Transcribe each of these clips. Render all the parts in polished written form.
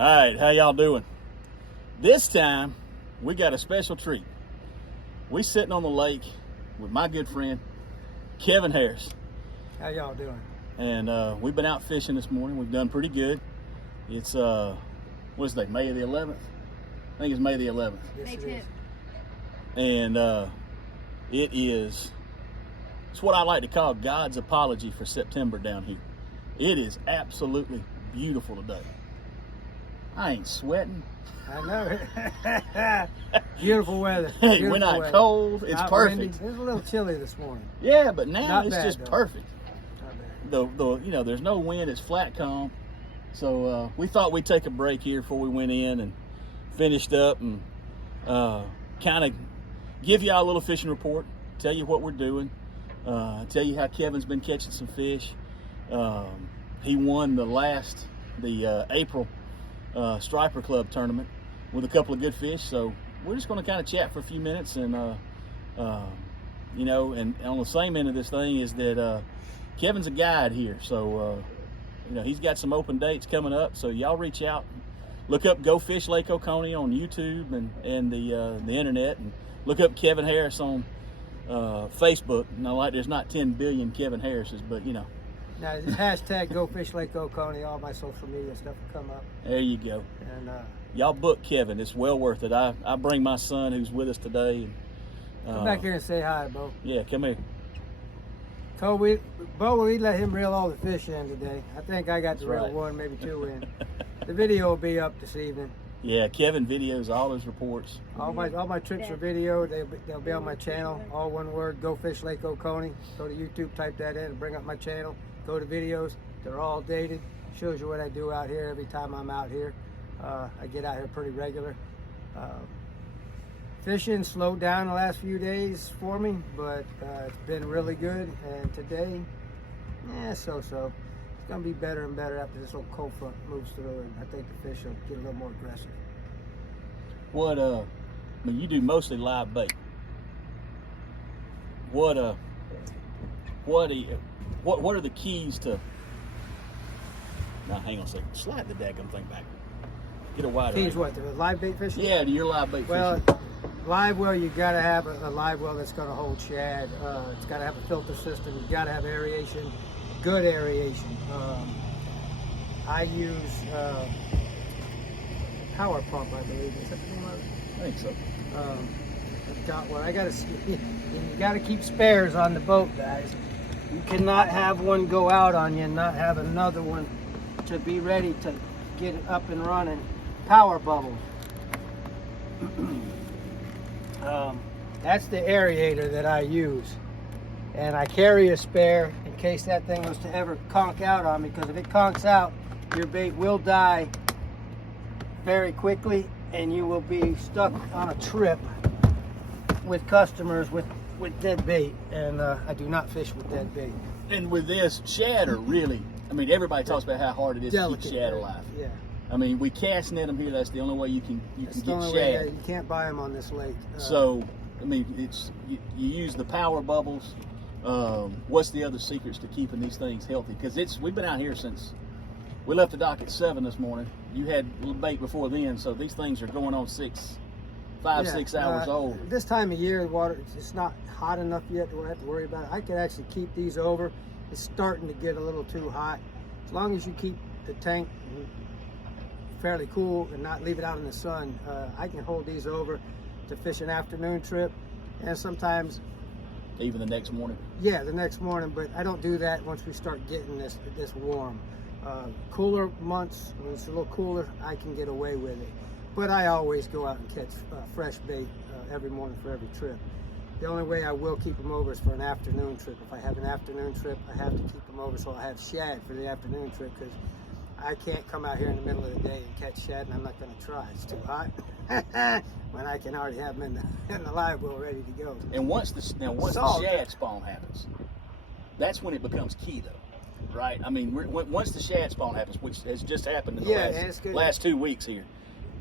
All right, how y'all doing? This time, we got a special treat. We sitting on the lake with my good friend, Kevin Harris. How y'all doing? And we've been out fishing this morning. We've done pretty good. It's, what is it, May the 11th? I think it's May the 11th. Yes, May it 10th. is. And it's what I like to call God's apology for September down here. It is absolutely beautiful today. I ain't sweating. I know. Beautiful weather. Hey, Beautiful we're not weather. cold. It's Not perfect. windy. It was a little chilly this morning. Yeah, but now Not it's bad, just though. perfect. Not bad. There's no wind. It's flat calm. So we thought we'd take a break here before we went in and finished up and kind of give y'all a little fishing report, tell you what we're doing, tell you how Kevin's been catching some fish. He won the April Striper Club tournament with a couple of good fish. So we're just going to kind of chat for a few minutes and and on the same end of this thing is that Kevin's a guide here. So he's got some open dates coming up. So y'all reach out, look up Go Fish Lake Oconee on YouTube and the internet, and look up Kevin Harris on Facebook. Now, like there's not 10 billion Kevin Harrises, but Now, hashtag Go Fish Lake Oconee, all my social media stuff will come up. there you go. And Y'all book Kevin. It's well worth it. I bring my son who's with us today. And, come back here and say hi, Bo. Yeah, come here. Bo, we let him reel all the fish in today. I think I got to That's reel right. one, maybe two in. The video will be up this evening. Yeah, Kevin videos all his reports. All my trips are video. They'll be on my channel. All one word. Go Fish Lake Oconee. Go to YouTube, type that in, and bring up my channel. Go to videos. They're all dated. Shows you what I do out here every time I'm out here. I get out here pretty regular. Fishing slowed down the last few days for me, but it's been really good. And today, so. It's gonna be better and better after this little cold front moves through, and I think the fish will get a little more aggressive. You do mostly live bait. What are the keys to? Now, hang on a second. Slide the daggum thing back. Get a wider. Keys angle. what? The live bait fishing? Yeah, to your live bait Well, fishing. live well, you got to have a live well that's going to hold shad. It's got to have a filter system. You got to have aeration, good aeration. I use power pump, I believe. Is that the name of it? I think so. I've got one. You got to keep spares on the boat, guys. You cannot have one go out on you and not have another one to be ready to get it up and running. Power bubbles. That's the aerator that I use, and I carry a spare in case that thing was to ever conk out on me, because if it conks out, your bait will die very quickly and you will be stuck on a trip with customers with dead bait, and I do not fish with dead bait. And with this, shad are really, everybody talks about how hard it is Delicate, to keep shad alive. Yeah. We cast net them here. That's the only way you can That's the get only shad. way. Yeah, you can't buy them on this lake. So, it's you use the power bubbles. What's the other secrets to keeping these things healthy? Because we've been out here since we left the dock at 7 this morning. You had bait before then, so these things are going on 6 hours old. This time of year, water it's not hot enough yet to have to worry about it. I can actually keep these over. It's starting to get a little too hot. As long as you keep the tank fairly cool and not leave it out in the sun, I can hold these over to fish an afternoon trip, and sometimes Even the next morning. the next morning. But I don't do that once we start getting this warm. Cooler months, when it's a little cooler, I can get away with it. But I always go out and catch fresh bait every morning for every trip. The only way I will keep them over is for an afternoon trip. If I have an afternoon trip, I have to keep them over so I have shad for the afternoon trip, because I can't come out here in the middle of the day and catch shad, and I'm not going to try. It's too hot. When I can already have them in the live well ready to go. And once the shad spawn happens, that's when it becomes key, though, right? Once the shad spawn happens, which has just happened in the last 2 weeks here,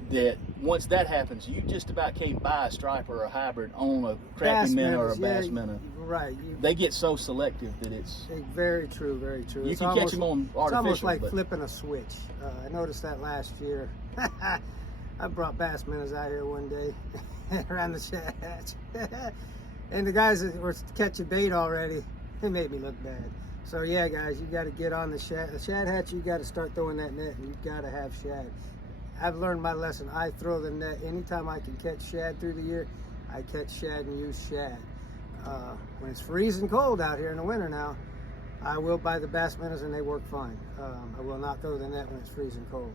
that once that happens, you just about can't buy a striper or a hybrid on a crappie minnow or a bass minnow. Right. They get so selective that it's very true, very true. You It's can catch them on artificial. It's almost like but flipping a switch. I noticed that last year. I brought bass minnows out here one day around the shad hatch. And the guys that were catching bait already, it made me look bad. So yeah, guys, you got to get on the shad hatch. You got to start throwing that net, and you got to have shad. I've learned my lesson. I throw the net anytime I can catch shad through the year. I catch shad and use shad. When it's freezing cold out here in the winter now, I will buy the bass minnows and they work fine. I will not throw the net when it's freezing cold.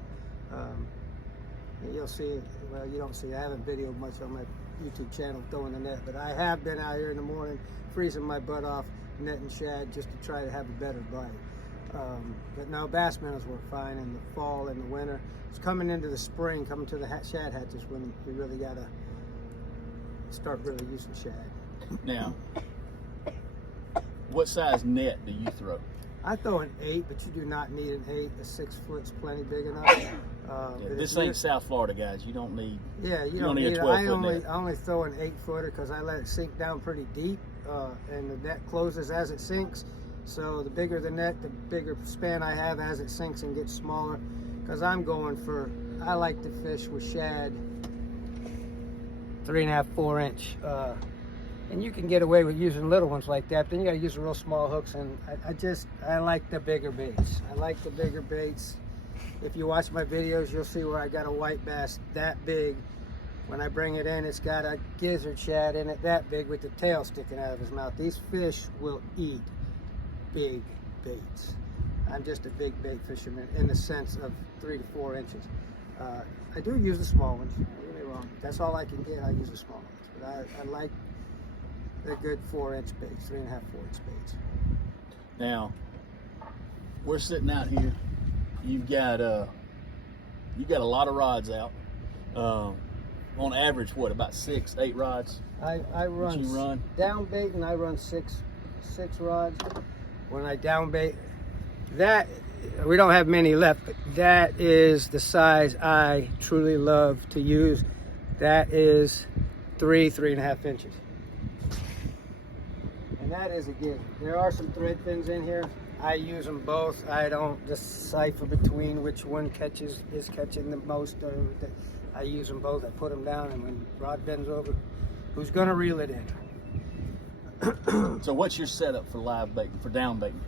You'll see, well, you don't see, I haven't videoed much on my YouTube channel throwing the net, but I have been out here in the morning freezing my butt off netting shad just to try to have a better bite. But no, bass minnows work fine in the fall and the winter. It's coming into the spring, coming to the shad hatches when you really got to start really using shad. Now, what size net do you throw? I throw an 8, but you do not need an 8. A 6 foot's plenty big enough. This ain't South Florida, guys. You don't need. Yeah, you don't need a 12-foot net. I only throw an 8-footer because I let it sink down pretty deep, and the net closes as it sinks. So the bigger the net, the bigger span I have as it sinks and gets smaller. Because I like to fish with shad 3.5, 4 inch. And you can get away with using little ones like that. Then you got to use the real small hooks, and I like the bigger baits. I like the bigger baits. If you watch my videos, you'll see where I got a white bass that big. When I bring it in, it's got a gizzard shad in it that big with the tail sticking out of his mouth. These fish will eat big baits. I'm just a big bait fisherman in the sense of 3 to 4 inches. I do use the small ones. Don't get me wrong. That's all I can get. I use the small ones, but I like the good 4-inch baits, 3.5, 4-inch baits. Now, we're sitting out here. You've got a lot of rods out. On average, what, about 6, 8 rods? I run, you run down bait, and I run six rods. When I down bait, that we don't have many left, but that is the size I truly love to use. That is 3.5 inches. And that is a gift. There are some thread fins in here. I use them both. I don't decipher between which one is catching the most. I use them both. I put them down, and when rod bends over, who's going to reel it in? So what's your setup for live baiting, for down baiting?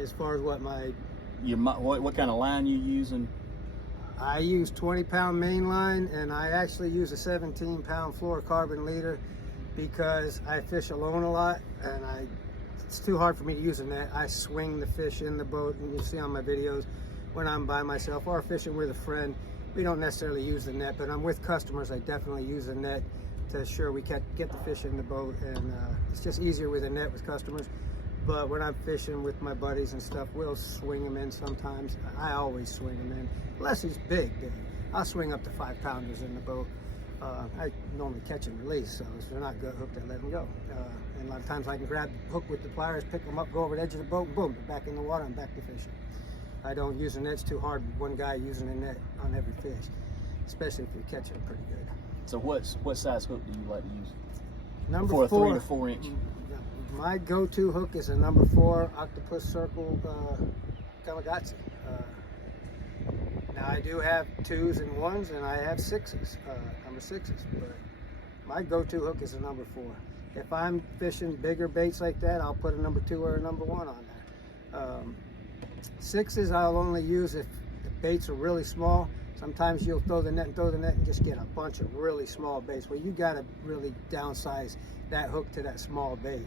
As far as what what kind of line you using? I use 20-pound main line, and I actually use a 17-pound fluorocarbon leader because I fish alone a lot, and it's too hard for me to use a net. I swing the fish in the boat, and you see on my videos when I'm by myself or fishing with a friend, we don't necessarily use the net, but I'm with customers, I definitely use a net to assure we get the fish in the boat, and it's just easier with a net with customers. But when I'm fishing with my buddies and stuff, we'll swing them in sometimes. I always swing them in, unless he's big. I'll swing up to 5-pounders in the boat. I normally catch and release, so if they're not good hooked, I let them go. And a lot of times I can grab the hook with the pliers, pick them up, go over the edge of the boat, and boom, they're back in the water and back to fishing. I don't use a net. It's too hard with one guy using a net on every fish, especially if you're catching them pretty good. So what size hook do you like to use? Number for 4. a 3 to 4 inch. My go-to hook is a number 4 Octopus Circle Gamakatsu. Now I do have 2s and 1s, and I have 6s, number 6s, but my go-to hook is a number 4. If I'm fishing bigger baits like that, I'll put a number 2 or a number 1 on there. 6s I'll only use if the baits are really small. Sometimes you'll throw the net and just get a bunch of really small baits. Well, you got to really downsize that hook to that small bait.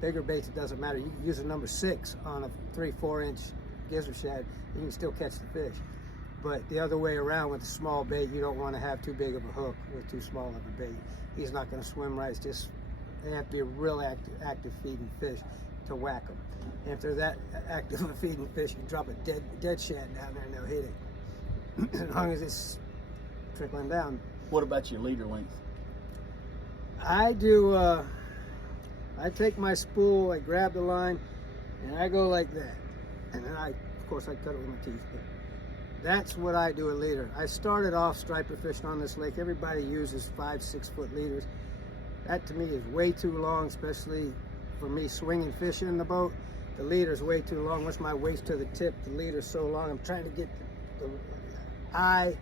Bigger baits, it doesn't matter. You can use a number 6 on a 3-4 inch gizzard shad, you can still catch the fish. But the other way around with a small bait, you don't want to have too big of a hook with too small of a bait. He's not going to swim right. It's just, they have to be a real active feeding fish to whack them. And if they're that active of a feeding fish, you drop a dead shad down there and they'll hit it. As long as it's trickling down. What about your leader length? I do, I take my spool, I grab the line, and I go like that. And then of course I cut it with my teeth, but That's what I do a leader. I started off striper fishing on this lake. Everybody uses 5-6 foot leaders. That to me is way too long, especially for me swinging fish in the boat. The leader's way too long. Once my waist to the tip, the leader's so long. I'm trying to get I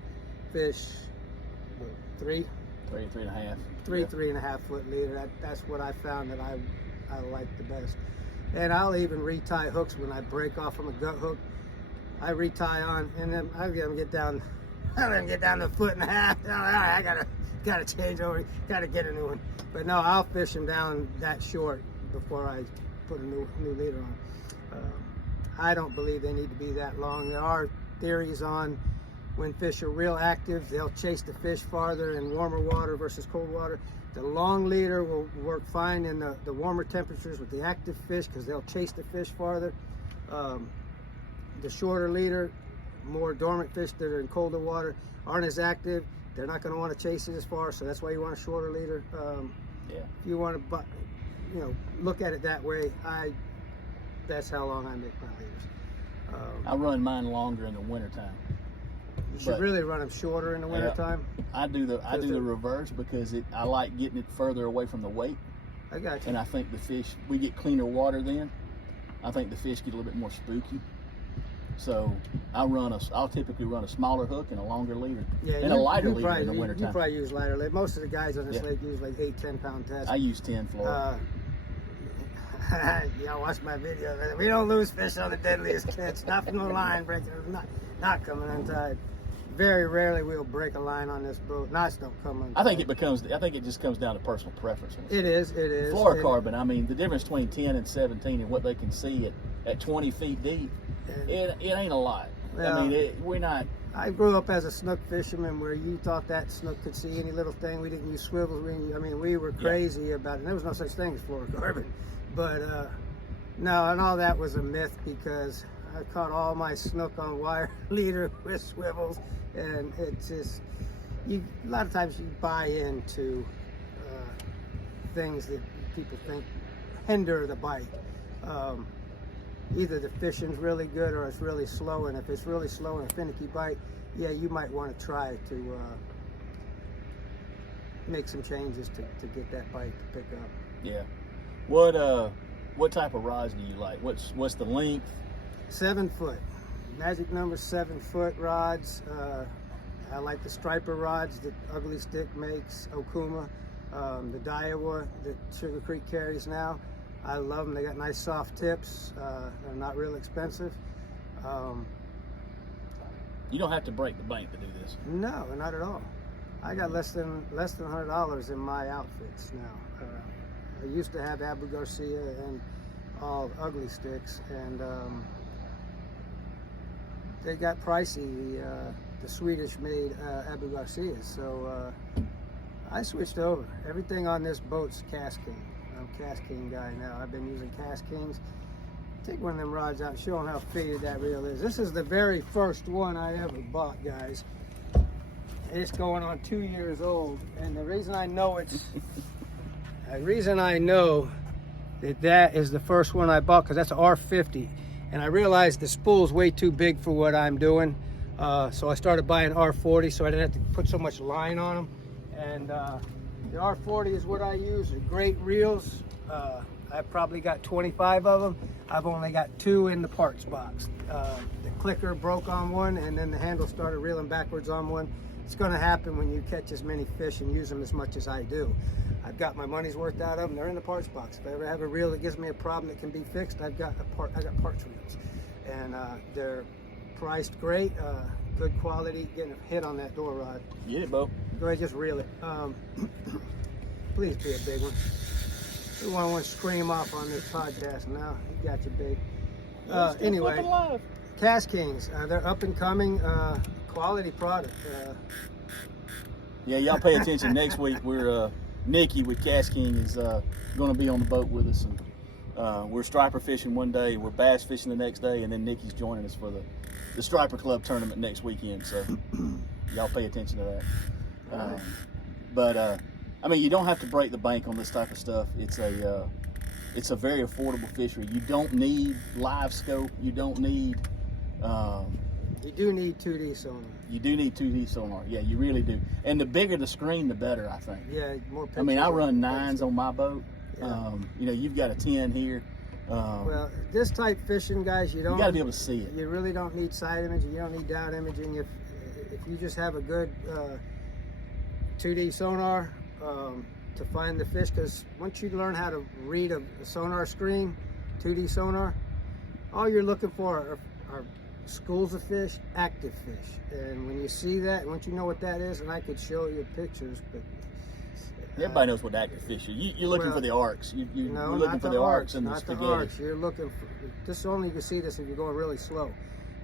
fish what, three and a half foot leader. That's what I found that I like the best. And I'll even retie hooks when I break off from a gut hook. I retie on, and then I let them get down. I let them get down to a foot and a half. I gotta change over. Gotta get a new one. But no, I'll fish them down that short before I put a new leader on. I don't believe they need to be that long. There are theories on when fish are real active, they'll chase the fish farther in warmer water versus cold water. The long leader will work fine in the warmer temperatures with the active fish because they'll chase the fish farther. The shorter leader, more dormant fish that are in colder water aren't as active. They're not going to want to chase it as far, so that's why you want a shorter leader. If you want to, look at it that way, that's how long I make my leaders. I run mine longer in the wintertime. You should really run them shorter in the wintertime. I do the reverse because I like getting it further away from the weight. I got you. And I think the fish, we get cleaner water then. I think the fish get a little bit more spooky. So I'll typically run a smaller hook and a longer leader, and a lighter leader in the wintertime. You probably use lighter leader. Most of the guys on this lake use like 8-10 pound tests. I use 10 Florida. Y'all watch my video. We don't lose fish on the deadliest catch. Not from the line breaking. Not coming untied. Very rarely we'll break a line on this boat. Knots don't come untied. I think it just comes down to personal preference. It is. Fluorocarbon. I mean, the difference between 10 and 17 and what they can see at 20 feet deep, it ain't a lot. Well, I mean, we're not. I grew up as a snook fisherman where you thought that snook could see any little thing. We didn't use swivels. We were crazy about it. There was no such thing as fluorocarbon. But no, and all that was a myth because I caught all my snook on wire leader with swivels, and it's just a lot of times you buy into things that people think hinder the bite. Either the fishing's really good or it's really slow, and if it's really slow and a finicky bite, you might want to try to make some changes to get that bite to pick up. Yeah. What type of rods do you like? What's the length? 7 foot. Magic number 7 foot rods. I like the striper rods that Ugly Stick makes, Okuma, the Daiwa that Sugar Creek carries now. I love them. They got nice soft tips. They're not real expensive. You don't have to break the bank to do this. No, not at all. I got less than $100 in my outfits now. I used to have Abu Garcia and all Ugly Sticks, and they got pricey. The Swedish made Abu Garcias, so I switched over. Everything on this boat's Cast King. I'm a Cast King guy now. I've been using Cast Kings. Take one of them rods out and show them how faded that reel is. This is the very first one I ever bought, guys. It's going on 2 years old, and the reason I know that is the first one I bought, because that's an R50, and I realized the spool's way too big for what I'm doing, so I started buying R40 so I didn't have to put so much line on them. And the R40 is what I use. They're great reels. I've probably got 25 of them. I've only got 2 in the parts box. The clicker broke on one, and then the handle started reeling backwards on one. It's going to happen when you catch as many fish and use them as much as I do. I've got my money's worth out of them. They're in the parts box. If I ever have a reel that gives me a problem that can be fixed, I got parts reels, and they're priced great, good quality. Getting a hit on that door rod. Get it, Bo. Go ahead, just reel it. Please be a big one. We want to scream off on this podcast now. You got your big. Anyway, Cast Kings. They're up and coming. Quality product. Yeah, y'all pay attention. Next week, we're Nikki with Cast King is going to be on the boat with us, and we're striper fishing one day, we're bass fishing the next day, and then Nikki's joining us for the Striper Club tournament next weekend. So y'all pay attention to that. But I mean, you don't have to break the bank on this type of stuff. It's a very affordable fishery. You don't need live scope. You don't need You do need 2D sonar. You do need 2D sonar. Yeah, you really do. And the bigger the screen, the better, I think. Yeah, more pictures. I mean, I run 9s on my boat. Yeah. You know, you've got a 10 here. Well, this type fishing, guys, you got to don't. be able to see it. You really don't need side imaging. You don't need down imaging. If you just have a good 2D sonar to find the fish, because once you learn how to read a sonar screen, 2D sonar, all you're looking for are schools of fish, active fish. And when you see that, once you know what that is, and I could show you pictures, but Everybody knows what active fish is. You're looking for the arcs. You're looking for the arcs and the spaghetti. The arcs. You're looking for this. Only you can see this if you're going really slow.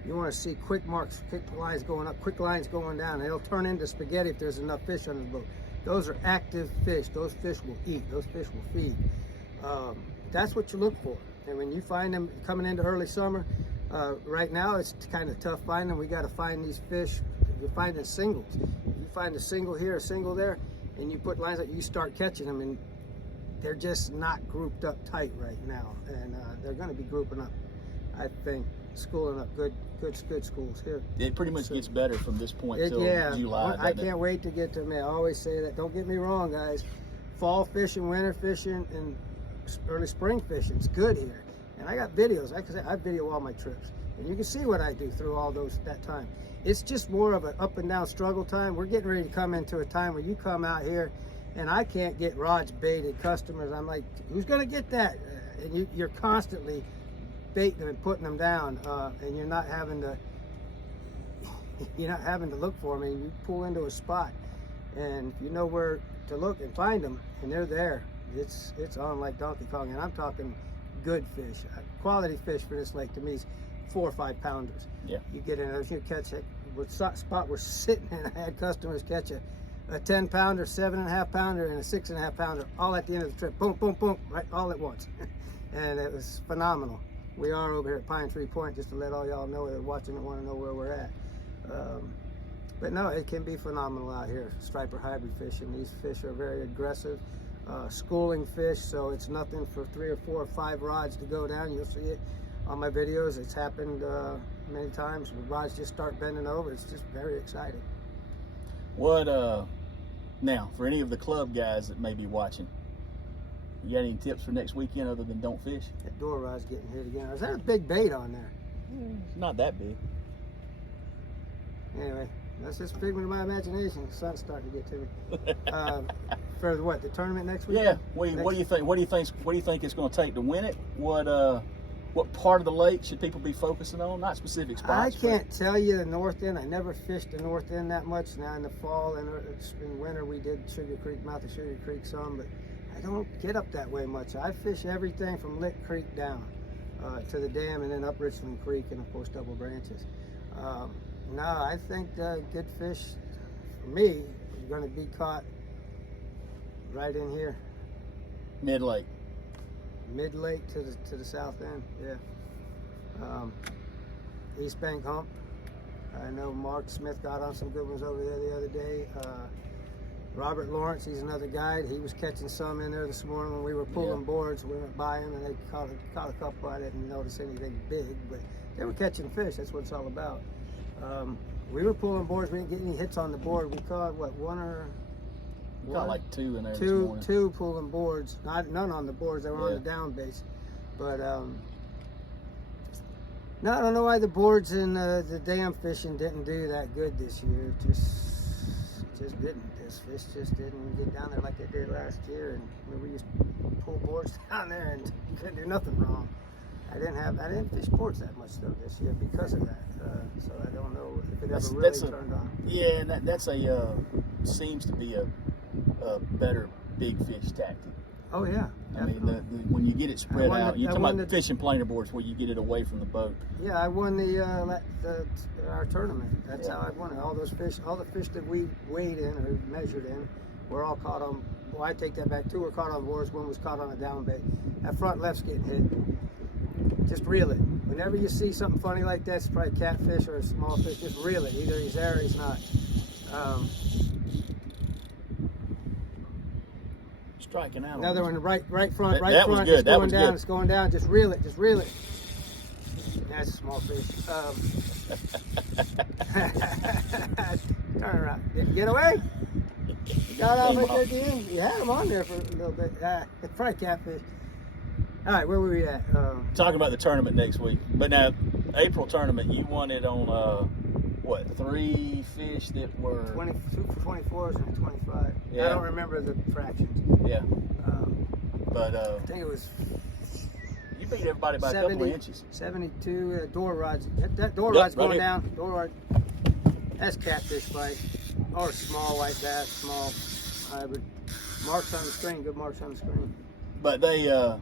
You want to see quick marks, quick lines going up, quick lines going down. And it'll turn into spaghetti if there's enough fish on the boat. Those are active fish. Those fish will eat. Those fish will feed. That's what you look for. And when you find them coming into early summer, right now it's kind of tough finding. We got to find these fish. You're finding singles. You find a single here, a single there, and you put lines up, you start catching them, and they're just not grouped up tight right now. And they're going to be grouping up, I think, schooling up good schools here. It pretty much gets better from this point till July. I can't wait to get to them. I always say that. Don't get me wrong, guys. Fall fishing, winter fishing, and early spring fishing, it's good here. And I got videos. Like I said, I video all my trips, and you can see what I do through all that time. It's just more of an up and down struggle time. We're getting ready to come into a time where you come out here and I can't get rods baited customers. I'm like, who's going to get that? And you're constantly baiting them and putting them down, and you're not having to look for them. And you pull into a spot, and you know where to look and find them, and they're there. It's on like Donkey Kong, and I'm talking good fish, quality fish for this lake. To me, is 4 or 5 pounders. Yeah. You get in there, you catch it. What spot we're sitting in, I had customers catch a 10 pounder, 7.5 pounder, and a 6.5 pounder, all at the end of the trip. Boom, boom, boom, right, all at once. And it was phenomenal. We are over here at Pine Tree Point, just to let all y'all know that are watching and want to know where we're at. But no, it can be phenomenal out here, striper hybrid fishing. These fish are very aggressive, schooling fish, so it's nothing for 3 or 4 or 5 rods to go down. You'll see it on my videos. It's happened many times. The rods just start bending over. It's just very exciting. What now for any of the club guys that may be watching, you got any tips for next weekend other than don't fish? That door rod's getting hit again. Is there a big bait on there? It's not that big. Anyway, that's just figment of my imagination. The sun's starting to get to me. For what, the tournament next week? Yeah. What do you think? What do you think it's going to take to win it? What part of the lake should people be focusing on? Not specific spots. I can't tell you the north end. I never fished the north end that much. Now in the fall and in winter we did Sugar Creek, mouth of Sugar Creek some, but I don't get up that way much. I fish everything from Lick Creek down to the dam, and then up Richland Creek, and of course Double Branches. No, I think good fish for me are going to be caught right in here. Mid-lake. Mid-lake to the south end, yeah. East Bank Hump. I know Mark Smith got on some good ones over there the other day. Robert Lawrence, he's another guide. He was catching some in there this morning when we were pulling boards. We went by him and they caught a couple. I didn't notice anything big, but they were catching fish. That's what it's all about. We were pulling boards. We didn't get any hits on the board. We caught We got like 2 in there this morning. Two pulling boards. None on the boards. They were on the down base. But no, I don't know why the boards and the dam fishing didn't do that good this year. Just didn't. This fish just didn't get down there like they did last year. And we used to pull boards down there and you couldn't do nothing wrong. I didn't fish boards that much though this year because of that. So I don't know if it ever really turned on. Yeah, and that's seems to be a better big fish tactic. Oh yeah. I mean, when you get it spread out, you're talking about fishing planer boards where you get it away from the boat. Yeah, I won our tournament. That's how I won it. All the fish that we weighed in or measured in, were all caught on. Well, I take that back. 2 were caught on boards. 1 was caught on a down bait. That front left's getting hit. Just reel it. Whenever you see something funny like that, it's probably catfish or a small fish. Just reel it. Either he's there or he's not. Striking out. Another one, right front, that front. was good. It's going down. It's going down. Just reel it. Just reel it. That's a small fish. Turn around. Did you get away? You got off right there at the end. You had him on there for a little bit. Probably catfish. All right, where were we at? Talking about the tournament next week. But now, April tournament, you won it on, what, 3 fish that were... 22 for 24s and 25. Yeah. I don't remember the fractions. Yeah. But I think it was you beat everybody by 70, a couple of inches. 72 door rods. That door Yep, rod's right going here. down. Door rod. That's catfish bite. Or small white bass, small hybrid. Marks on the screen. Good marks on the screen. But they, I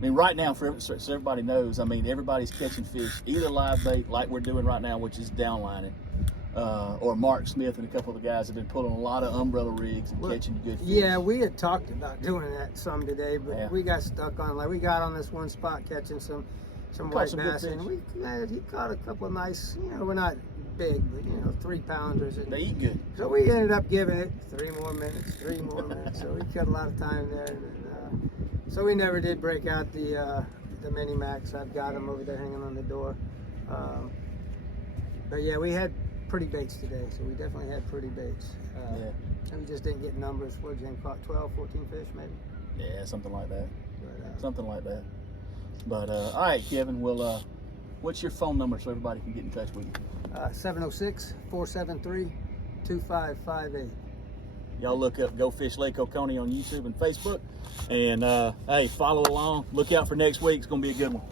mean, right now, so everybody knows, I mean, everybody's catching fish, either live bait like we're doing right now, which is downlining, or Mark Smith and a couple of the guys have been pulling a lot of umbrella rigs and catching good fish. Yeah, we had talked about doing that some today, but Yeah. we got stuck on, like, we got on this one spot catching some white some good bass, and fish. he caught a couple of nice, we're not big, but 3-pounders. And They eat good. so we ended up giving it 3 more minutes. So we cut a lot of time there. And, so we never did break out the Mini Max. I've got them over there hanging on the door. But yeah, we had pretty baits today. So we definitely had pretty baits. Yeah. And we just didn't get numbers. What did you caught 12, 14 fish maybe? Yeah, something like that. But, Something like that. But, all right, Kevin, well, what's your phone number so everybody can get in touch with you? 706-473-2558. Y'all look up Go Fish Lake Oconee on YouTube and Facebook. And, hey, follow along. Look out for next week. It's going to be a good one.